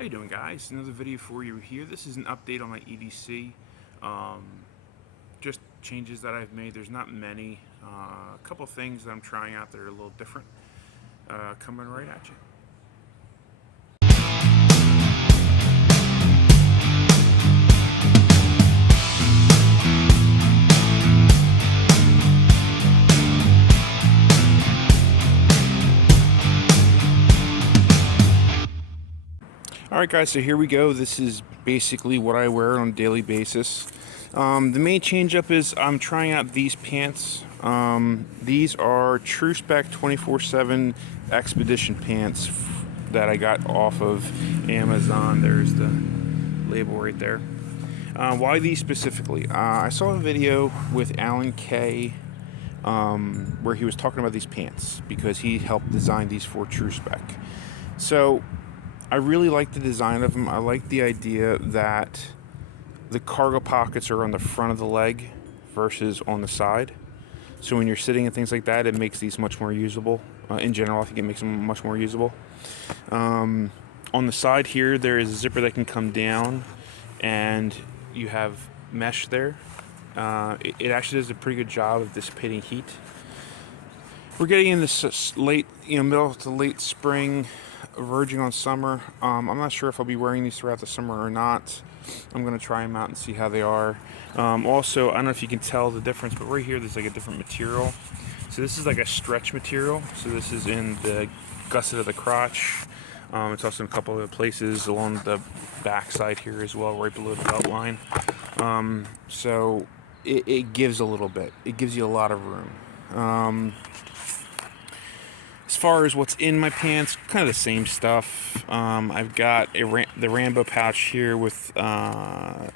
How you doing, guys? Another video for you here. This is an update on my EDC. Um, just changes that I've made. There's not many. A couple things that I'm trying out that are a little different. Coming right at you. Alright guys, so here we go. This is basically what I wear on a daily basis. The main change up is I'm trying out these pants. These are True Spec 24/7 Expedition pants that I got off of Amazon. There's the label right there. Why these specifically? I saw a video with Alan Kay where he was talking about these pants because he helped design these for True Spec. So I really like the design of them. I like the idea that the cargo pockets are on the front of the leg versus on the side. So when you're sitting and things like that, it makes these much more usable. In general, I think it makes them much more usable. On the side here, there is a zipper that can come down, and you have mesh there. It actually does a pretty good job of dissipating heat. We're getting in this late, middle to late spring, verging on summer. I'm not sure if I'll be wearing these throughout the summer or not. I'm going to try them out and see how they are. Also, I don't know if you can tell the difference, but right here there's like a different material. So this is like a stretch material. So this is in the gusset of the crotch. It's also in a couple of places along the back side here as well, right below the belt line. So it gives a little bit. It gives you a lot of room. As far as what's in my pants, kind of the same stuff. I've got the Rambo pouch here with a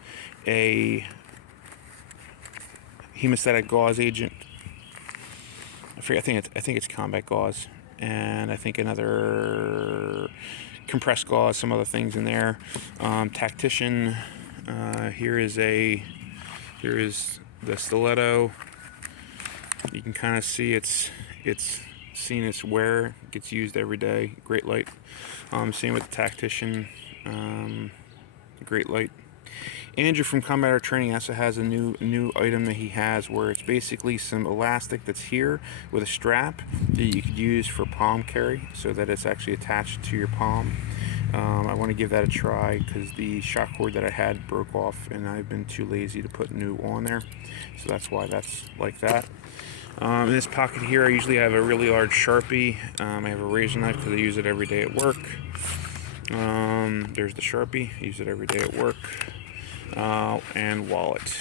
hemostatic gauze agent. I forget. I think it's combat gauze, and I think another compressed gauze, some other things in there. Tactician. Here is the stiletto. You can kind of see it's seen its wear. It gets used every day. Great light. Same with the Tactician. Great light. Andrew from Combat Air Training also has a new item that he has where it's basically some elastic that's here with a strap that you could use for palm carry so that it's actually attached to your palm. I want to give that a try because the shock cord that I had broke off and I've been too lazy to put new on there, so that's why that's like that. In this pocket here I usually have a really large Sharpie. I have a razor knife because I use it every day at work. There's the Sharpie, I use it every day at work. And wallet.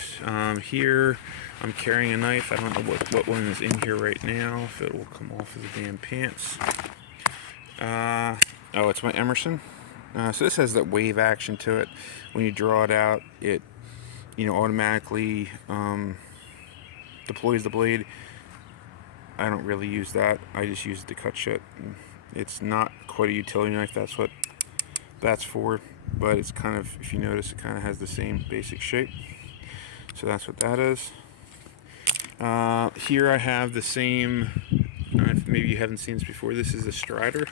Here I'm carrying a knife. I don't know what one is in here right now, if it will come off of the damn pants. Oh, it's my Emerson. So this has that wave action to it. When you draw it out, it automatically deploys the blade. I don't really use that. I just use it to cut shit. It's not quite a utility knife. That's what that's for. But it's kind of, if you notice, it kind of has the same basic shape. So that's what that is. Here I have the same, maybe you haven't seen this before, this is a Strider.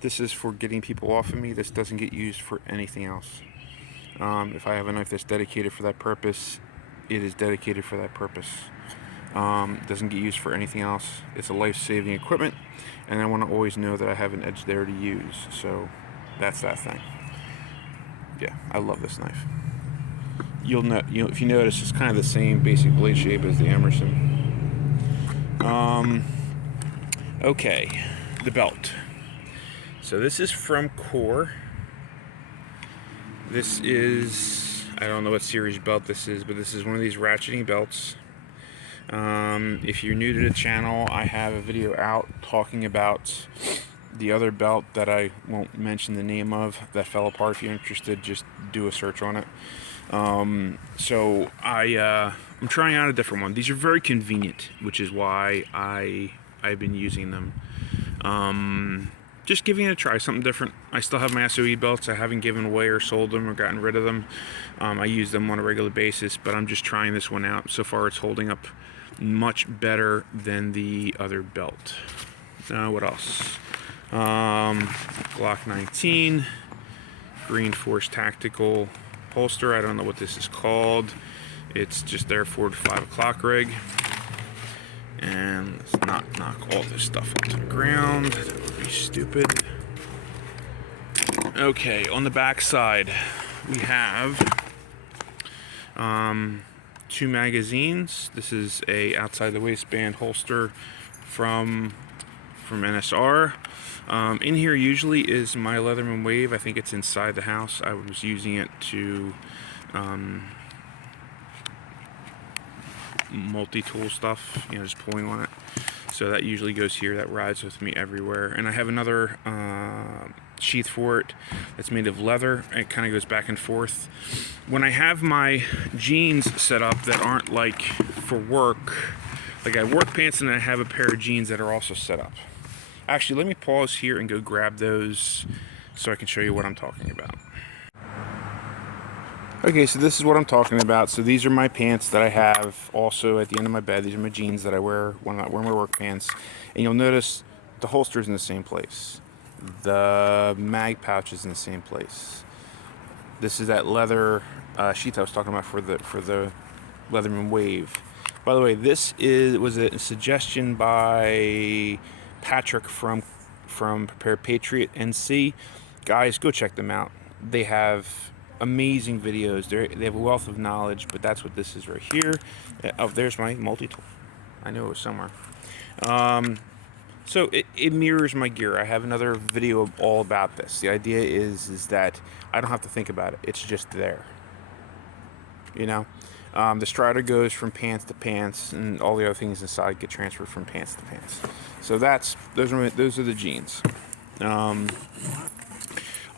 This is for getting people off of me. This doesn't get used for anything else. If I have a knife that's dedicated for that purpose, it is dedicated for that purpose. Doesn't get used for anything else. It's a life-saving equipment, and I want to always know that I have an edge there to use. So that's that thing. Yeah, I love this knife. If you notice, it's kind of the same basic blade shape as the Emerson. Okay, the belt. So this is from Core. This is, I don't know what series belt this is, but this is one of these ratcheting belts. If you're new to the channel, I have a video out talking about the other belt that I won't mention the name of that fell apart. If you're interested, just do a search on it. So I'm trying out a different one. These are very convenient, which is why I've been using them. Just giving it a try, something different. I still have my SOE belts. I haven't given away or sold them or gotten rid of them. I use them on a regular basis, but I'm just trying this one out. So far it's holding up much better than the other belt. What else? Glock 19. reinforced tactical holster. I don't know what this is called. It's just there for the 5 o'clock rig. And let's not knock all this stuff onto the ground. That would be stupid. Okay, on the back side, we have 2 magazines. This is a outside the waistband holster from NSR. In here usually is my Leatherman Wave. I think it's inside the house. I was using it to multi-tool stuff, you know, just pulling on it. So that usually goes here. That rides with me everywhere. And I have another sheath for it that's made of leather. It kind of goes back and forth. When I have my jeans set up that aren't like for work, like I have work pants and I have a pair of jeans that are also set up. Actually, let me pause here and go grab those so I can show you what I'm talking about. Okay, so this is what I'm talking about. So these are my pants that I have also at the end of my bed. These are my jeans that I wear when I wear my work pants. And you'll notice the holster's in the same place. The mag pouch is in the same place. This is that leather sheath I was talking about for the Leatherman Wave. By the way, this was a suggestion by Patrick from Prepared Patriot NC. Guys, go check them out. They have amazing videos. They have a wealth of knowledge, but that's what this is right here. Oh, there's my multi-tool. I knew it was somewhere. So it mirrors my gear. I have another video all about this. The idea is that I don't have to think about it. It's just there. You know, the Strider goes from pants to pants, and all the other things inside get transferred from pants to pants. So those are the jeans.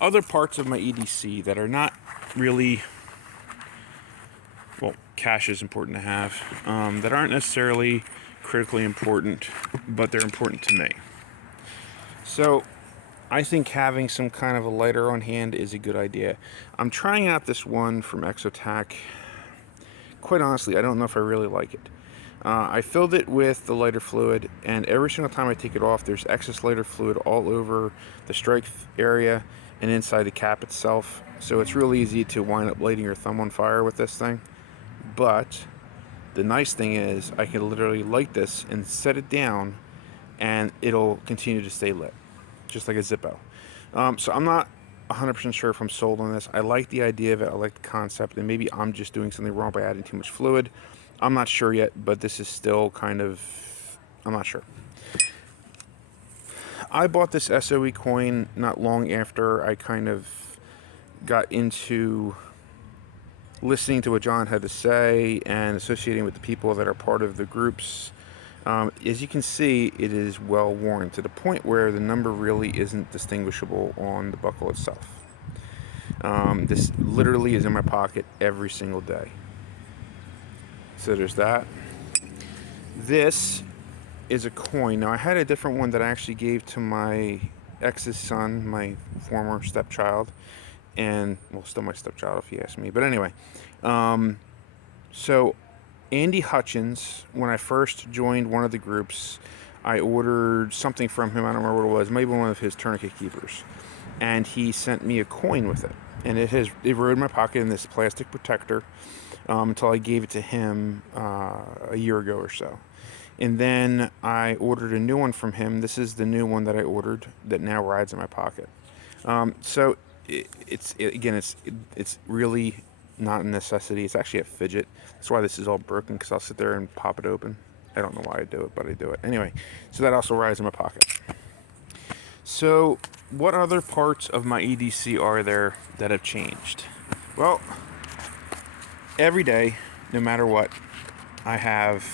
Other parts of my EDC that are not really, well, cash is important to have, that aren't necessarily critically important, but they're important to me. So I think having some kind of a lighter on hand is a good idea. I'm trying out this one from Exotac. Quite honestly, I don't know if I really like it. I filled it with the lighter fluid, and every single time I take it off, there's excess lighter fluid all over the strike area and inside the cap itself. So it's real easy to wind up lighting your thumb on fire with this thing. But the nice thing is I can literally light this and set it down and it'll continue to stay lit, just like a Zippo. So I'm not 100% sure if I'm sold on this. I like the idea of it. I like the concept, and maybe I'm just doing something wrong by adding too much fluid. I'm not sure yet, but this is still kind of, I'm not sure. I bought this SOE coin not long after I kind of got into listening to what John had to say and associating with the people that are part of the groups. As you can see, it is well worn to the point where the number really isn't distinguishable on the buckle itself. This literally is in my pocket every single day. So there's that. This is a coin. Now I had a different one that I actually gave to my ex's son, my former stepchild, and, well, still my stepchild if you ask me. But anyway, so Andy Hutchins, when I first joined one of the groups, I ordered something from him. I don't remember what it was, maybe one of his tourniquet keepers, and he sent me a coin with it, and it rode in my pocket in this plastic protector until I gave it to him a year ago or so. And then I ordered a new one from him. This is the new one that I ordered that now rides in my pocket. So it's really not a necessity. It's actually a fidget. That's why this is all broken, because I'll sit there and pop it open. I don't know why I do it, but I do it. Anyway, so that also rides in my pocket. So what other parts of my EDC are there that have changed? Well, every day, no matter what, I have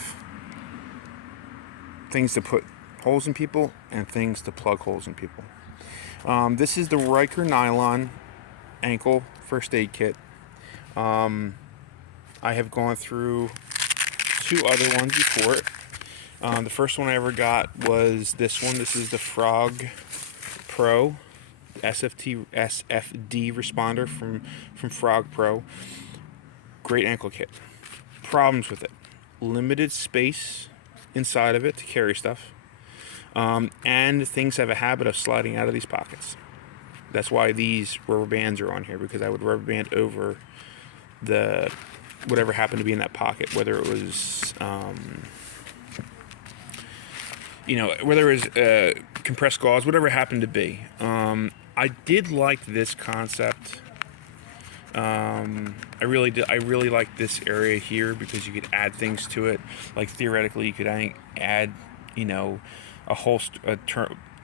things to put holes in people and things to plug holes in people. This is the Riker nylon ankle first aid kit. I have gone through 2 other ones before it. The first one I ever got was this one. This is the Frog Pro SFD responder from Frog Pro. Great ankle kit. Problems with it: limited space inside of it to carry stuff, and things have a habit of sliding out of these pockets. That's why these rubber bands are on here, because I would rubber band over the whatever happened to be in that pocket, whether it was you know, whether it was compressed gauze, whatever it happened to be. I did like this concept. I really did. I really like this area here because you could add things to it. Like theoretically, you could add, you know, a whole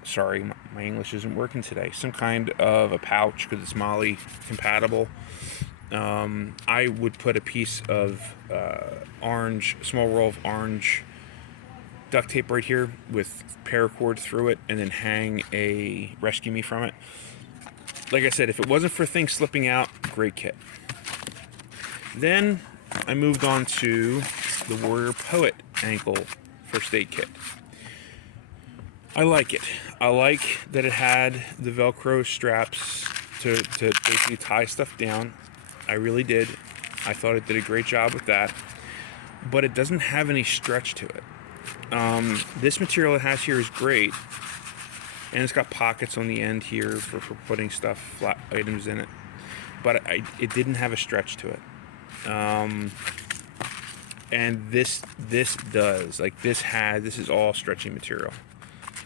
sorry, my English isn't working today. Some kind of a pouch because it's Molly compatible. I would put a piece of orange, small roll of orange duct tape right here with paracord through it, and then hang a Rescue Me from it. Like I said, if it wasn't for things slipping out, great kit. Then I moved on to the Warrior Poet ankle first aid kit. I like it. I like that it had the Velcro straps to basically tie stuff down. I really did. I thought it did a great job with that. But it doesn't have any stretch to it. This material it has here is great. And it's got pockets on the end here for putting stuff, flat items in it. But it didn't have a stretch to it. And this does. Like this is all stretchy material.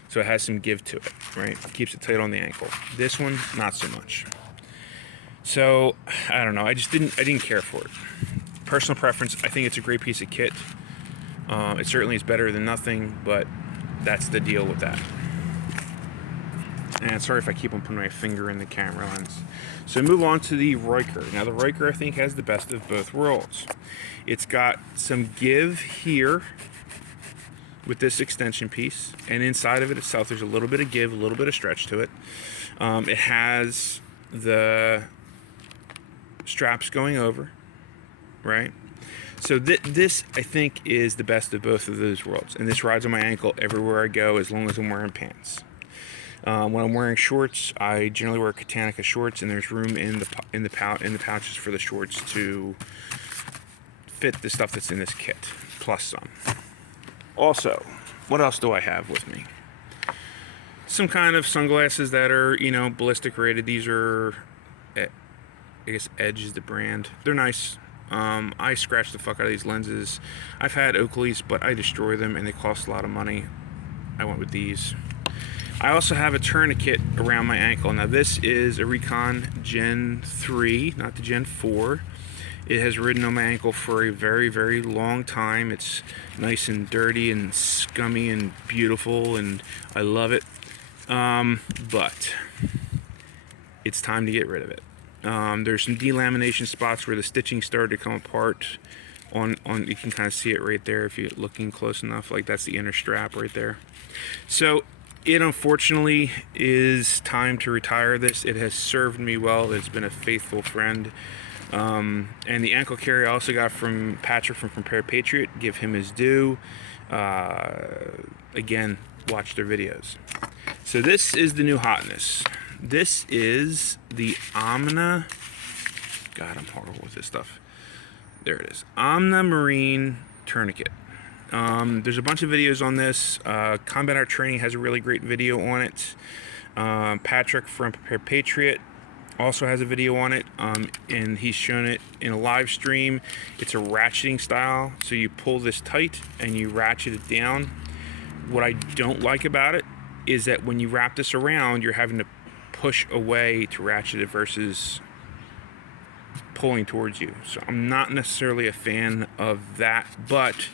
So it has some give to it, right? It keeps it tight on the ankle. This one, not so much. So, I don't know. I didn't care for it. Personal preference, I think it's a great piece of kit. It certainly is better than nothing, but that's the deal with that. And sorry if I keep on putting my finger in the camera lens. So move on to the Riker. Now the Riker I think has the best of both worlds. It's got some give here with this extension piece, and inside of it itself there's a little bit of give, a little bit of stretch to it. It has the straps going over, right? So this I think is the best of both of those worlds, and this rides on my ankle everywhere I go as long as I'm wearing pants. When I'm wearing shorts, I generally wear Katanica shorts, and there's room in the pouches for the shorts to fit the stuff that's in this kit, plus some. Also, what else do I have with me? Some kind of sunglasses that are, you know, ballistic rated. These are, I guess Edge is the brand. They're nice. I scratch the fuck out of these lenses. I've had Oakleys, but I destroy them and they cost a lot of money. I went with these. I also have a tourniquet around my ankle. Now this is a Recon Gen 3, not the Gen 4. It has ridden on my ankle for a very, very long time. It's nice and dirty and scummy and beautiful, and I love it. But it's time to get rid of it. There's some delamination spots where the stitching started to come apart. On you can kind of see it right there if you're looking close enough. Like that's the inner strap right there. So it unfortunately is time to retire this. It has served me well. It's been a faithful friend. And the ankle carry I also got from Patrick from Prepared Patriot. Give him his due. Again, watch their videos. So this is the new hotness. This is the Omna. God, I'm horrible with this stuff. There it is. Omna Marine Tourniquet. There's a bunch of videos on this. Combat Art Training has a really great video on it. Patrick from Prepared Patriot also has a video on it, and he's shown it in a live stream. It's a ratcheting style, so you pull this tight and you ratchet it down. What I don't like about it is that when you wrap this around, you're having to push away to ratchet it versus pulling towards you. So I'm not necessarily a fan of that, but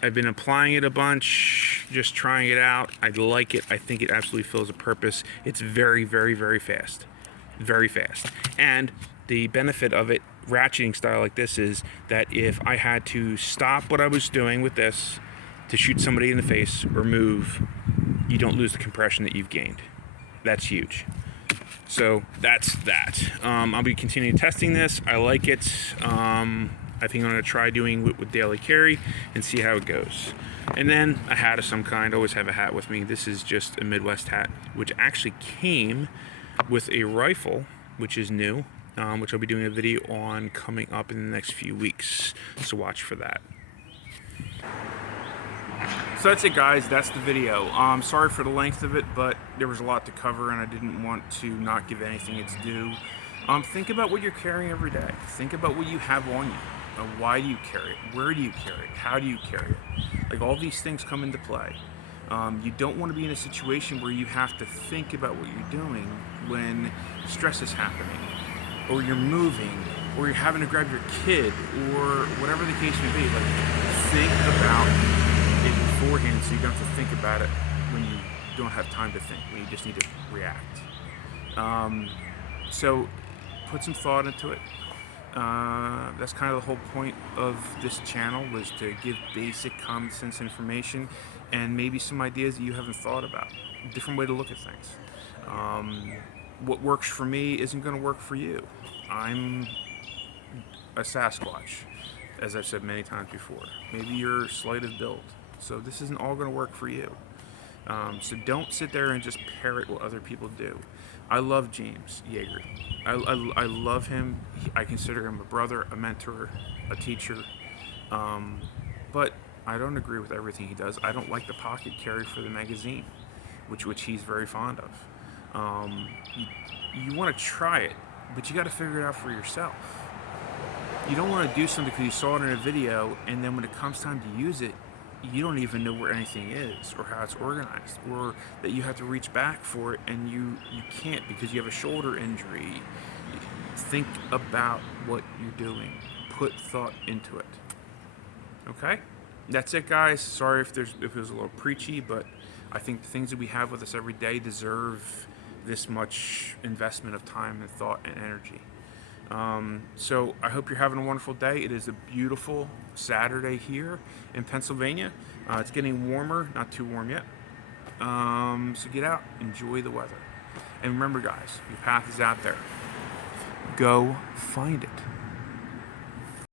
I've been applying it a bunch, just trying it out. I like it. I think it absolutely fills a purpose. It's very, very, very fast. Very fast. And the benefit of it, ratcheting style like this, is that if I had to stop what I was doing with this to shoot somebody in the face or move, you don't lose the compression that you've gained. That's huge. So that's that. I'll be continuing testing this. I like it. I think I'm going to try doing it with daily carry and see how it goes. And then a hat of some kind. I always have a hat with me. This is just a Midwest hat, which actually came with a rifle, which is new, which I'll be doing a video on coming up in the next few weeks. So watch for that. So that's it, guys. That's the video. Sorry for the length of it, but there was a lot to cover, and I didn't want to not give anything its due. Think about what you're carrying every day. Think about what you have on you. Why do you carry it? Where do you carry it? How do you carry it? Like, all these things come into play. You don't want to be in a situation where you have to think about what you're doing when stress is happening, or you're moving, or you're having to grab your kid, or whatever the case may be. Like, think about it beforehand so you don't have to think about it when you don't have time to think, when you just need to react. So put some thought into it. That's kind of the whole point of this channel, was to give basic common sense information and maybe some ideas that you haven't thought about. A different way to look at things. What works for me isn't going to work for you. I'm a Sasquatch, as I've said many times before. Maybe you're slight of build, so this isn't all going to work for you. So don't sit there and just parrot what other people do. I love James Yeager. I love him. I consider him a brother, a mentor, a teacher. But I don't agree with everything he does. I don't like the pocket carry for the magazine, which he's very fond of. You want to try it, but you got to figure it out for yourself. You don't want to do something because you saw it in a video, and then when it comes time to use it, you don't even know where anything is or how it's organized, or that you have to reach back for it and you can't because you have a shoulder injury. Think about what you're doing. Put thought into it. Okay? That's it, guys. Sorry if it was a little preachy, but I think the things that we have with us every day deserve this much investment of time and thought and energy. So I hope you're having a wonderful day. It is a beautiful Saturday here in Pennsylvania. It's getting warmer, not too warm yet. So get out, enjoy the weather. And remember, guys, your path is out there. Go find it.